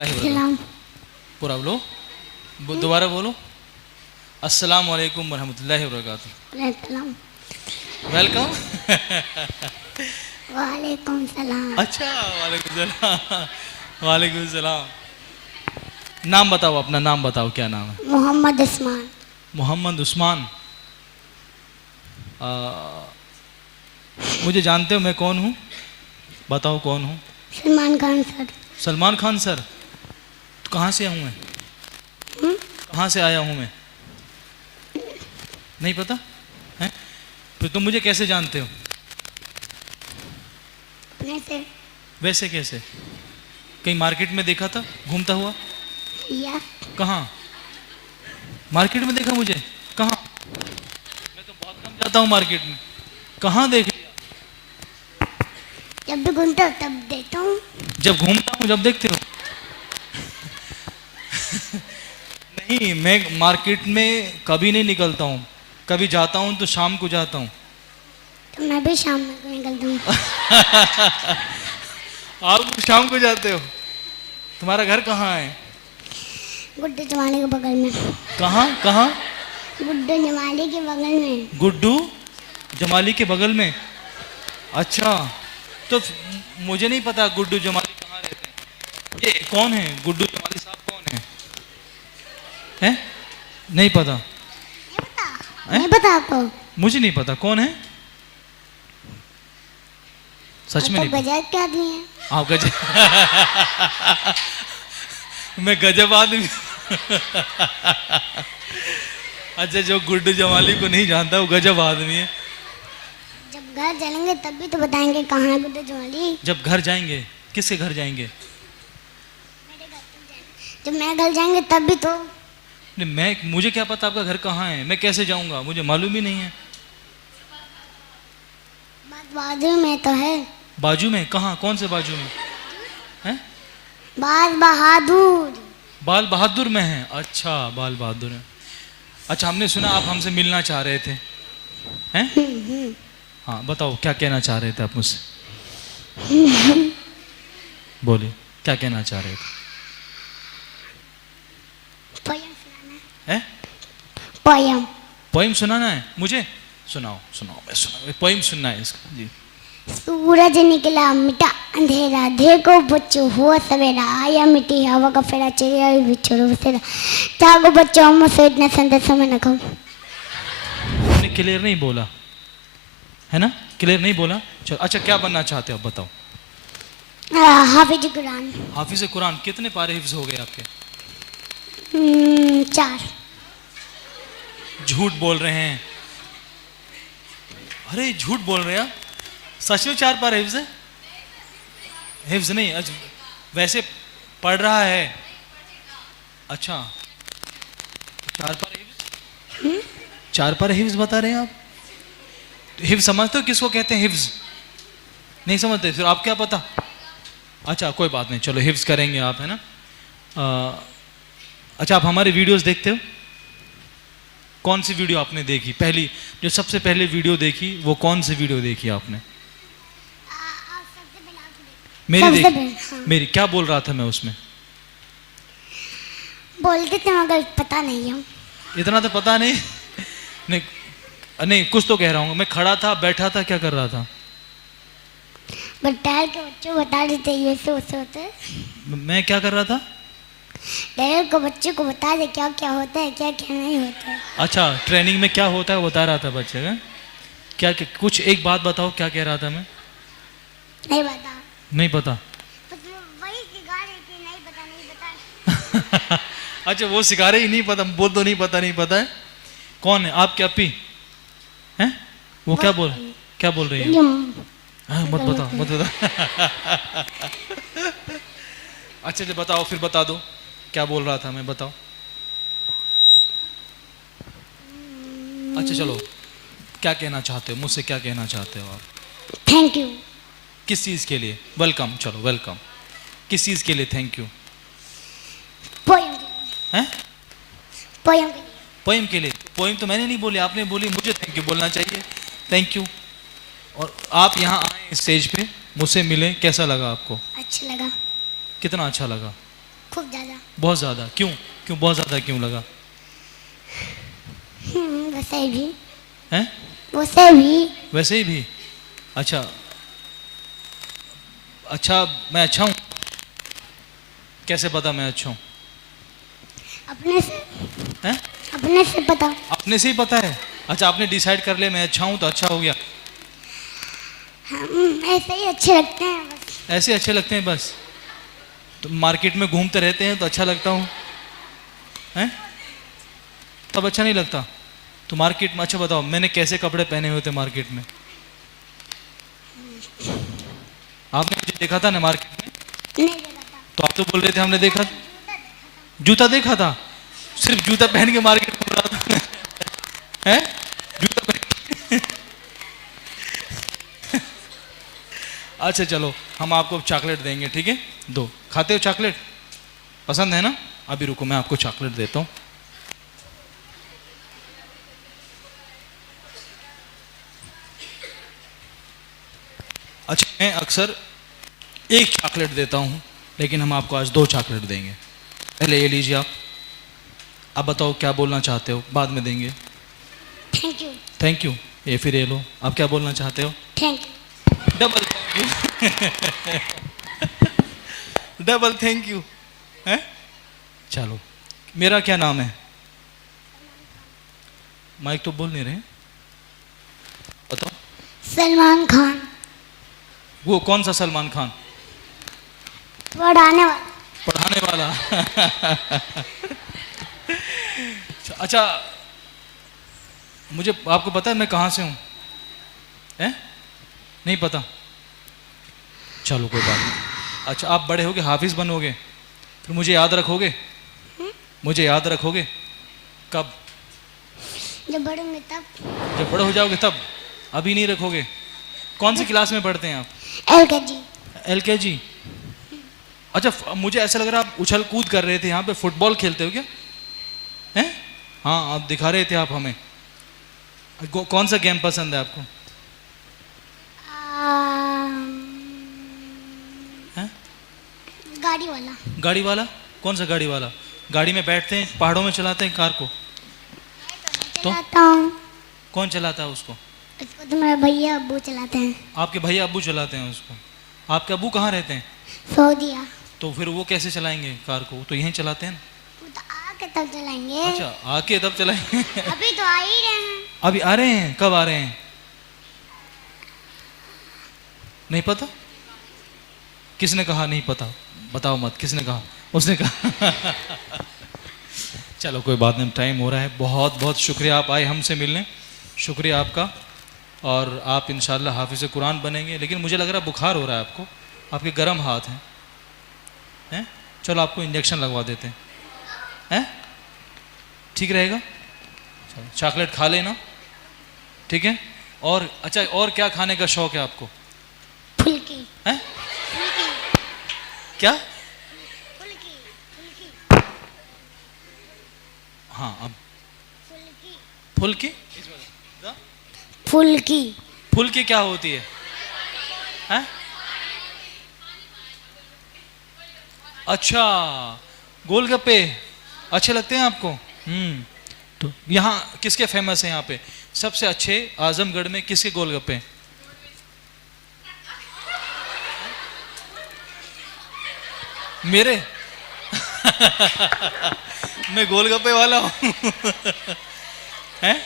सलाम। पूरा बोलो, दोबारा बोलो। अस्सलाम वालेकुम वरहमतुल्लाहि वबरकातुहू। सलाम। वेलकम। वालेकुम सलाम। अच्छा, वालेकुम सलाम। वालेकुम सलाम। नाम बताओ, अपना नाम बताओ, क्या नाम है? मोहम्मद उस्मान। मोहम्मद उस्मान। मुझे जानते हो मैं कौन हूँ? बताओ कौन हूँ? सलमान खान सर। सलमान खान सर। तो कहाँ से हूँ मैं? कहाँ से आया हूँ मैं? नहीं पता है? फिर तुम मुझे कैसे जानते हो? अपने से वैसे कैसे? कहीं मार्केट में देखा था घूमता हुआ? या कहाँ? मार्केट में देखा मुझे? कहाँ? मैं तो बहुत कम जाता हूँ मार्केट में। कहाँ देख लिया? जब भी घूमता हूँ तब देखता हूँ। जब घूमता हूँ जब देखते हो? नहीं, मैं मार्केट में कभी नहीं निकलता हूँ। कभी जाता हूँ तो शाम को जाता हूँ। तो मैं भी शाम में निकलता हूँ। आप शाम को जाते हो? तुम्हारा घर कहाँ है? गुड्डू जमाली के बगल में। कहाँ कहाँ? गुड्डू जमाली के बगल में। गुड्डू जमाली के बगल में? अच्छा, तो मुझे नहीं पता गुड्डू जमाली कहाँ रहते हैं। ये कौन है गुड्डू जमाली साहब? कौन है? हैं? नहीं पता? हैं? नहीं पता आपको? मुझे नहीं पता कौन है, सच में तो नहीं पता। गजब के आदमी है। हाँ, गजब। मैं गजब आदमी। अच्छा, जो गुड्डू जमाली को नहीं जानता वो गजब आदमी है। जब घर चलेंगे तब भी तो बताएंगे कहाँ है गुड्डू जमाली। जब घर जाएंगे? किसके घर जाएंगे? जब मैं घर जाएंगे तब भी तो। नहीं, मैं मुझे क्या पता आपका घर कहाँ है? मैं कैसे जाऊंगा? मुझे मालूम ही नहीं है। बाजू में तो है। बाजू में? कहाँ? कौन से बाजू में है? बाल बहादुर। बाल बहादुर में है? अच्छा, बाल बहादुर है। अच्छा, हमने सुना आप हमसे मिलना चाह रहे थे, हैं? हाँ, बताओ क्या कहना चाह रहे थे आप मुझसे? बोलिए, क्या कहना चाह रहे थे? पोयम सुनाना हैं? पोयम। पोइम सुनाना है मुझे? सुनाओ सुनाओ, मैं सुनाऊँ। पोइम सुनना है इसका जी। सूरज निकला मिटा अंधेरा, देखो बच्चों हुआ सवेरा, आया मिट्टी हवा का फेरा, चिड़िया भी छोड़ो बसेरा, जागो बच्चों हम से इतना संदेश में न खाओ। आपने क्लियर नहीं बोला है ना? क्लियर नहीं बोला। चलो, अच्छा क्या बनना चाहते हो आप बताओ? हाफिज कुरान। हाफिज कुरान। कितने पारे हिफ्ज हो गए आपके? 4। झूठ बोल रहे हैं। अरे झूठ बोल रहे हैं आप? सच में 4 पारे हिफ्ज है? हिफ्ज नहीं, अच्छा वैसे पढ़ रहा है। अच्छा, 4 पारे हिफ्ज? 4 पारे हिफ्ज बता रहे हैं आप? हिफ्ज समझते हो किसको कहते हैं? हिफ्ज नहीं समझते? फिर आप क्या पता? अच्छा, कोई बात नहीं, चलो हिफ्ज करेंगे आप, है ना? अच्छा, आप हमारे वीडियोस देखते हो? कौन सी वीडियो आपने देखी पहली? जो सबसे पहले वीडियो देखी वो कौन सी वीडियो देखी आपने? मेरी देखी? मेरी क्या बोल रहा था मैं उसमें? बोलते थे मगर पता नहीं हम। इतना तो पता नहीं। नहीं नहीं, कुछ तो कह रहा हूँ। मैं खड़ा था, बैठा था, क्या कर रहा था? बटाल के बच्चों बता देते ये से उससे होता है। मैं क्या कर रहा था? डैड को बच्चे को बता दे क्या क्या होता है क्या क्या नहीं होता है। अच्छा, ट्रेनिंग में क्या होता है वो बता रहा था बच्चे का। कुछ एक बात बताओ, क्या कह रहा था मैं? नहीं बता। नहीं पता? वही सिखा रही थी, नहीं पता नहीं पता। अच्छा, वो सिखा रही नहीं पता, बोल दो नहीं पता नहीं पता है। कौन है आपके अपी? हैं? वो क्या बोल रही है? हाँ, मत बताओ मत बताओ। अच्छा, तो बताओ, फिर बता दो क्या बोल रहा था मैं, बताओ। अच्छा चलो, क्या कहना चाहते हो मुझसे? क्या कहना चाहते हो आप? Thank you. किस चीज़ के लिए? वेलकम। चलो वेलकम। किस चीज़ के लिए थैंक यू? पोयम हैं? पोयम के लिए। पोइम के लिए? पोइम तो मैंने नहीं बोली, आपने बोली। मुझे थैंक यू बोलना चाहिए। Thank you. और आप यहाँ आए स्टेज पे, मुझसे मिले, कैसा लगा आपको? अच्छा लगा। कितना अच्छा लगा? खूब ज़्यादा। बहुत ज़्यादा क्यों? क्यों बहुत ज़्यादा क्यों लगा? वैसे भी। हैं? वैसे भी। वैसे ही भी। अच्छा अच्छा, मैं अच्छा हूँ? कैसे पता मैं अच्छा हूँ? अपने से। हैं? अपने से पता। अपने से ही पता है? अच्छा, आपने डिसाइड कर लिया मैं अच्छा हूँ तो अच्छा हो गया। हम ऐसे ही अच्छे लगते हैं बस। ऐसे अच्छे लगते हैं बस? तो मार्केट में घूमते रहते हैं तो अच्छा लगता हूँ, हैं? तब अच्छा नहीं लगता? तो मार्केट में, अच्छा बताओ मैंने कैसे कपड़े पहने हुए थे मार्केट में? आपने मुझे देखा था ना मार्केट में? नहीं देखा था। तो आप तो बोल रहे थे हमने देखा। जूता देखा था? सिर्फ जूता पहन के मार्केट में घूम रहा था हैं? जूता पहन अच्छा चलो, हम आपको चॉकलेट देंगे, ठीक है? दो। खाते हो चॉकलेट? पसंद है ना? अभी रुको, मैं आपको चॉकलेट देता हूँ। अच्छा, मैं अक्सर एक चॉकलेट देता हूँ, लेकिन हम आपको आज 2 चॉकलेट देंगे। पहले ये लीजिए आप। आप बताओ क्या बोलना चाहते हो, बाद में देंगे। Thank you. Thank you. ये फिर ये लो, आप क्या बोलना चाहते हो? Thank you. Double thank you. Double thank you है। चलो, मेरा क्या नाम है? माइक तो बोल नहीं रहे, बताओ। सलमान खान। वो कौन सा सलमान खान? पढ़ाने वाला। पढ़ाने वाला। अच्छा, मुझे आपको पता है मैं कहाँ से हूँ? हैं? नहीं पता? चलो कोई बात नहीं। अच्छा, आप बड़े होगे हाफिज बनोगे, फिर मुझे याद रखोगे? मुझे याद रखोगे कब? जब बढ़ूंगे तब। जब बड़े हो जाओगे तब? अभी नहीं रखोगे? कौन सी क्लास में पढ़ते हैं आप? LKG। LKG। अच्छा, मुझे ऐसा लग रहा है आप उछल कूद कर रहे थे यहाँ पे, फुटबॉल खेलते हो क्या? हैं? हाँ, आप दिखा रहे थे आप हमें। कौन सा गेम पसंद है आपको? हैं? गाड़ी वाला। गाड़ी वाला? कौन सा गाड़ी वाला? गाड़ी में बैठते हैं, पहाड़ों में चलाते हैं कार को? तो चलाता हूँ। कौन चलाता है उसको? उसको तो मेरे भैया अब्बू चलाते हैं। आपके भैया अब्बू चलाते हैं उसको? आपके अब्बू कहाँ रहते हैं? सऊदीया। तो फिर वो कैसे चलाएंगे कार को? वो तो यहीं चलाते हैं ना। वो तो आके तब चलाएंगे। अच्छा, आके तब चलाएंगे। अभी तो आ ही रहे हैं। अभी आ रहे हैं? कब आ रहे हैं? नहीं पता? किसने कहा नहीं पता? बताओ मत, किसने कहा? उसने कहा। चलो कोई बात नहीं, टाइम हो रहा है। बहुत बहुत शुक्रिया आप आए हमसे मिलने, शुक्रिया आपका। और आप इंशाल्लाह हाफिज़ कुरान बनेंगे। लेकिन मुझे लग रहा है बुखार हो रहा है आपको, आपके गर्म हाथ हैं? चलो आपको इंजेक्शन लगवा देते हैं, ठीक रहेगा? चलो चॉकलेट खा लेना, ठीक है? और अच्छा, और क्या खाने का शौक है आपको? फुल्की। हैं? फुल्की। क्या? फुल्की। फुल्की। हाँ, अब फुल्की। फुल्की। फुल्की। फुल्की क्या होती है? हैं? अच्छा, गोलगप्पे अच्छे लगते हैं आपको? तो यहाँ किसके फेमस है? यहाँ पे सबसे अच्छे आजमगढ़ में किसके गोलगप्पे? मेरे। मैं गोलगप्पे वाला हूँ। हैं?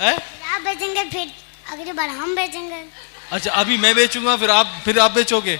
आप बेचेंगे, फिर अगली बार हम बेचेंगे। अच्छा, अभी मैं बेचूंगा, फिर आप बेचोगे?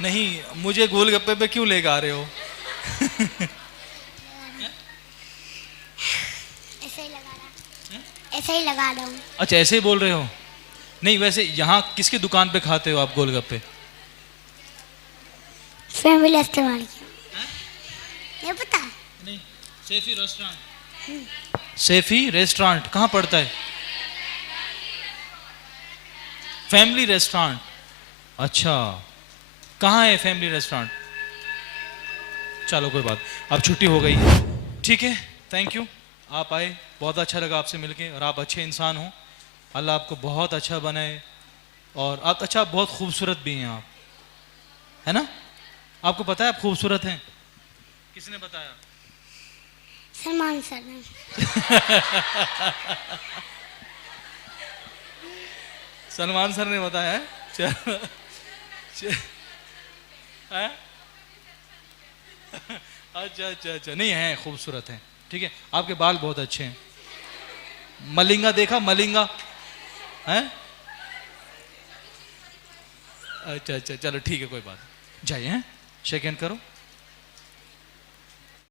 नहीं, मुझे गोलगप्पे पे क्यों लेकर आ रहे हो? ऐसे ही लगा रहा। ऐसे ही लगा रहा हूँ। अच्छा, ऐसे ही बोल रहे हो? नहीं, वैसे यहाँ किसकी दुकान पे खाते हो आप गोलगप्पे? फैमिली रेस्टोरेंट की। ये पता? नहीं, सैफी रेस्टोरेंट। सैफी रेस्टोरेंट कहाँ पड़ता है? Family restaurant. अच्छा, कहाँ है फैमिली रेस्टोरेंट? चलो कोई बात, अब छुट्टी हो गई है, ठीक है? थैंक यू, आप आए, बहुत अच्छा लगा आपसे मिलके। और आप अच्छे इंसान हो, अल्लाह आपको बहुत अच्छा बनाए। और आप अच्छा, बहुत खूबसूरत भी हैं आप, है ना? आपको पता है आप खूबसूरत हैं? किसने बताया? सलमान सर ने। सलमान सर ने बताया है? हैं? अच्छा अच्छा अच्छा, नहीं है, खूबसूरत हैं, ठीक है। आपके बाल बहुत अच्छे हैं। मलिंगा देखा? मलिंगा हैं? अच्छा अच्छा, चलो ठीक है, कोई बात नहीं। जाइए हैं, शेक हैंड करो।